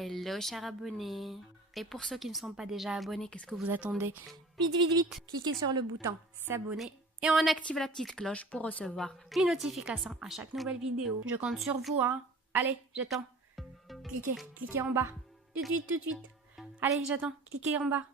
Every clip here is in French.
Hello chers abonnés. Et pour ceux qui ne sont pas déjà abonnés, qu'est-ce que vous attendez? Vite, vite, vite, cliquez sur le bouton s'abonner et on active la petite cloche pour recevoir une notification à chaque nouvelle vidéo. Je compte sur vous, hein. Allez, j'attends. Cliquez en bas. Tout de suite, tout de suite. Allez, j'attends. Cliquez en bas.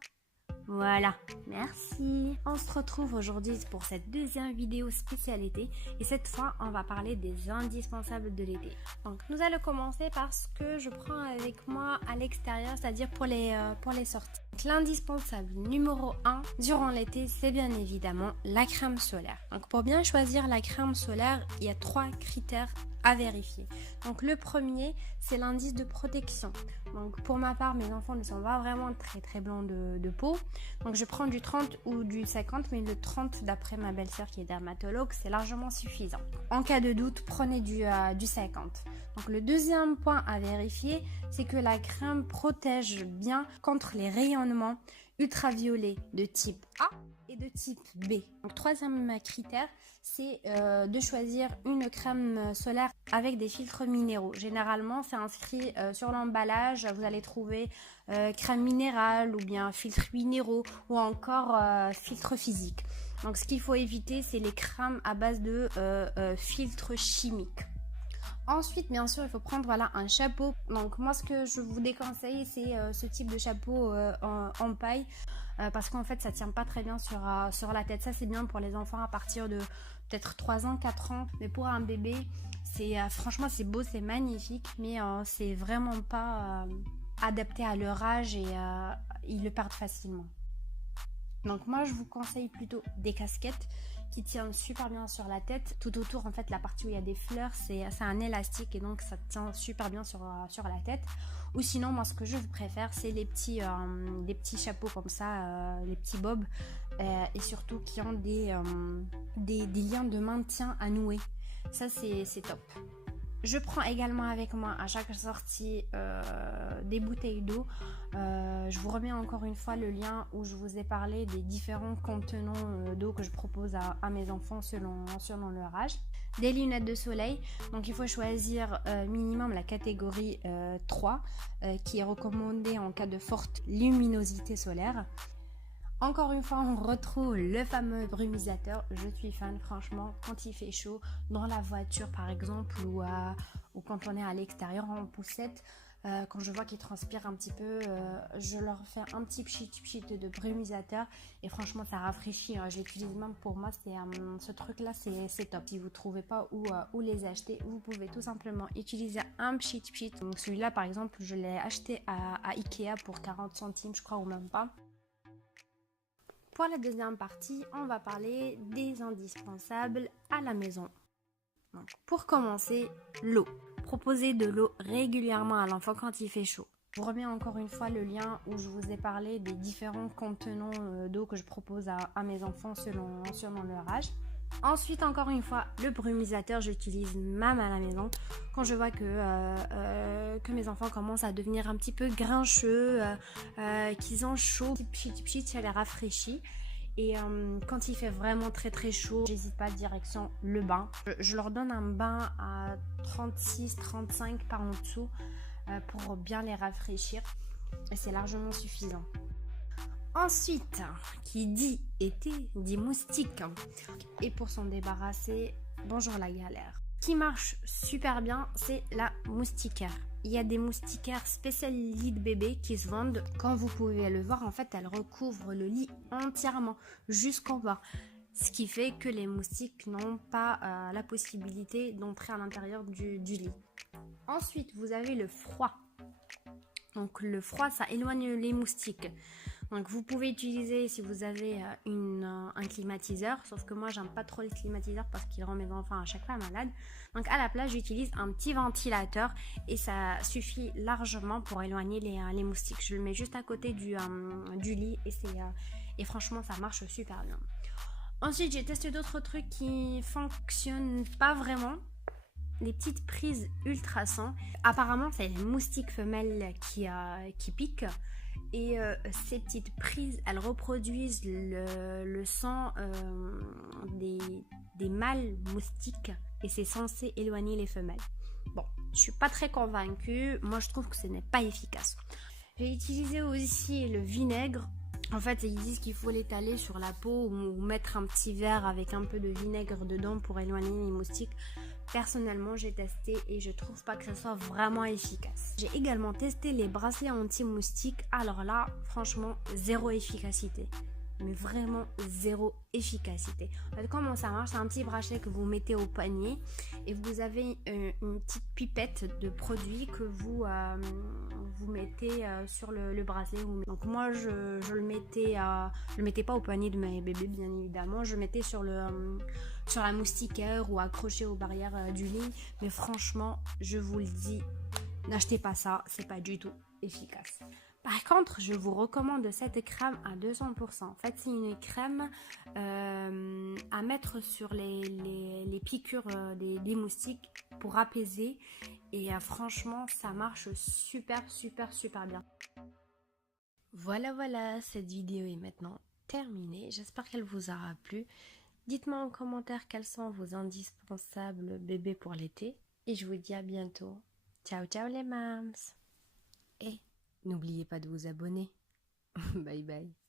Voilà, merci. On se retrouve aujourd'hui pour cette deuxième vidéo spécialité et cette fois on va parler des indispensables de l'été. Donc nous allons commencer par ce que je prends avec moi à l'extérieur, c'est-à-dire pour les sorties. L'indispensable numéro 1 durant l'été, c'est bien évidemment la crème solaire. Donc pour bien choisir la crème solaire, il y a 3 critères à vérifier. Donc le premier, c'est l'indice de protection. Donc pour ma part, mes enfants ne sont pas vraiment très blancs de peau. Donc je prends du 30 ou du 50, mais le 30 d'après ma belle-sœur qui est dermatologue, c'est largement suffisant. En cas de doute, prenez du 50. Donc le deuxième point à vérifier, c'est que la crème protège bien contre les rayonnements ultraviolets de type A et de type B. Donc troisième critère, c'est de choisir une crème solaire avec des filtres minéraux. Généralement, c'est inscrit sur l'emballage, vous allez trouver crème minérale ou bien filtres minéraux ou encore filtre physique. Donc ce qu'il faut éviter, c'est les crèmes à base de filtres chimiques. Ensuite, bien sûr, il faut prendre un chapeau. Donc moi, ce que je vous déconseille, c'est ce type de chapeau en paille parce qu'en fait, ça tient pas très bien sur la tête. Ça, c'est bien pour les enfants à partir de peut-être 3 ans, 4 ans. Mais pour un bébé, c'est franchement, c'est beau, c'est magnifique, mais c'est vraiment pas adapté à leur âge et ils le perdent facilement. Donc moi, je vous conseille plutôt des casquettes qui tiennent super bien sur la tête. Tout autour, en fait, la partie où il y a des fleurs, c'est un élastique et donc ça tient super bien sur la tête. Ou sinon, moi, ce que je préfère, c'est les petits chapeaux comme ça, les petits bobs, et surtout qui ont des liens de maintien à nouer. Ça, c'est top. Je prends également avec moi à chaque sortie des bouteilles d'eau. Je vous remets encore une fois le lien où je vous ai parlé des différents contenants d'eau que je propose à mes enfants selon leur âge. Des lunettes de soleil, donc il faut choisir minimum la catégorie 3 qui est recommandée en cas de forte luminosité solaire. Encore une fois, on retrouve le fameux brumisateur. Je suis fan, franchement, quand il fait chaud, dans la voiture par exemple, ou quand on est à l'extérieur en poussette, quand je vois qu'ils transpirent un petit peu, je leur fais un petit pchit de brumisateur et franchement, ça rafraîchit. Je l'utilise même pour moi, ce truc-là, c'est top. Si vous ne trouvez pas où les acheter, vous pouvez tout simplement utiliser un pchit. Donc celui-là, par exemple, je l'ai acheté à Ikea pour 40 centimes, je crois, ou même pas. Pour la deuxième partie, on va parler des indispensables à la maison. Donc, pour commencer, l'eau. Proposez de l'eau régulièrement à l'enfant quand il fait chaud. Je vous remets encore une fois le lien où je vous ai parlé des différents contenants d'eau que je propose à mes enfants selon leur âge. Ensuite, encore une fois, le brumisateur, j'utilise même à la maison quand je vois que mes enfants commencent à devenir un petit peu grincheux, qu'ils ont chaud, pchit, ça les rafraîchit. Et quand il fait vraiment très chaud, j'hésite pas, direction le bain. Je leur donne un bain à 36-35 par en dessous pour bien les rafraîchir et c'est largement suffisant. Ensuite, qui dit été, dit moustique. Et pour s'en débarrasser, bonjour la galère. Ce qui marche super bien, c'est la moustiquaire. Il y a des moustiquaires spéciales lit de bébé qui se vendent. Quand vous pouvez le voir, en fait, elles recouvrent le lit entièrement jusqu'en bas. Ce qui fait que les moustiques n'ont pas la possibilité d'entrer à l'intérieur du lit. Ensuite, vous avez le froid. Donc le froid, ça éloigne les moustiques. Donc vous pouvez utiliser si vous avez un climatiseur, sauf que moi j'aime pas trop le climatiseur parce qu'il rend mes enfants à chaque fois malades. Donc à la place j'utilise un petit ventilateur et ça suffit largement pour éloigner les moustiques. Je le mets juste à côté du lit et franchement ça marche super bien. Ensuite j'ai testé d'autres trucs qui fonctionnent pas vraiment. Les petites prises ultrasons. Apparemment, c'est les moustiques femelles qui piquent. Et ces petites prises, elles reproduisent le sang des mâles moustiques. Et c'est censé éloigner les femelles. Bon, je suis pas très convaincue. Moi, je trouve que ce n'est pas efficace. J'ai utilisé aussi le vinaigre. En fait, ils disent qu'il faut l'étaler sur la peau ou mettre un petit verre avec un peu de vinaigre dedans pour éloigner les moustiques. Personnellement, j'ai testé et je trouve pas que ça soit vraiment efficace. J'ai également testé les bracelets anti-moustiques. Alors là, franchement, zéro efficacité. Mais vraiment zéro efficacité. En fait, comment ça marche? C'est un petit bracelet que vous mettez au poignet et vous avez une petite pipette de produit que vous mettez sur le bracelet. Donc moi, je le mettais pas au poignet de mes bébés, bien évidemment. Je le mettais sur la moustiquaire ou accroché aux barrières du lit. Mais franchement, je vous le dis, n'achetez pas ça, c'est pas du tout efficace. Par contre, je vous recommande cette crème à 200%. En fait, c'est une crème à mettre sur les piqûres des moustiques pour apaiser. Et franchement, ça marche super bien. Voilà, cette vidéo est maintenant terminée. J'espère qu'elle vous aura plu. Dites-moi en commentaire quels sont vos indispensables bébés pour l'été. Et je vous dis à bientôt. Ciao les mams. Et n'oubliez pas de vous abonner. Bye bye.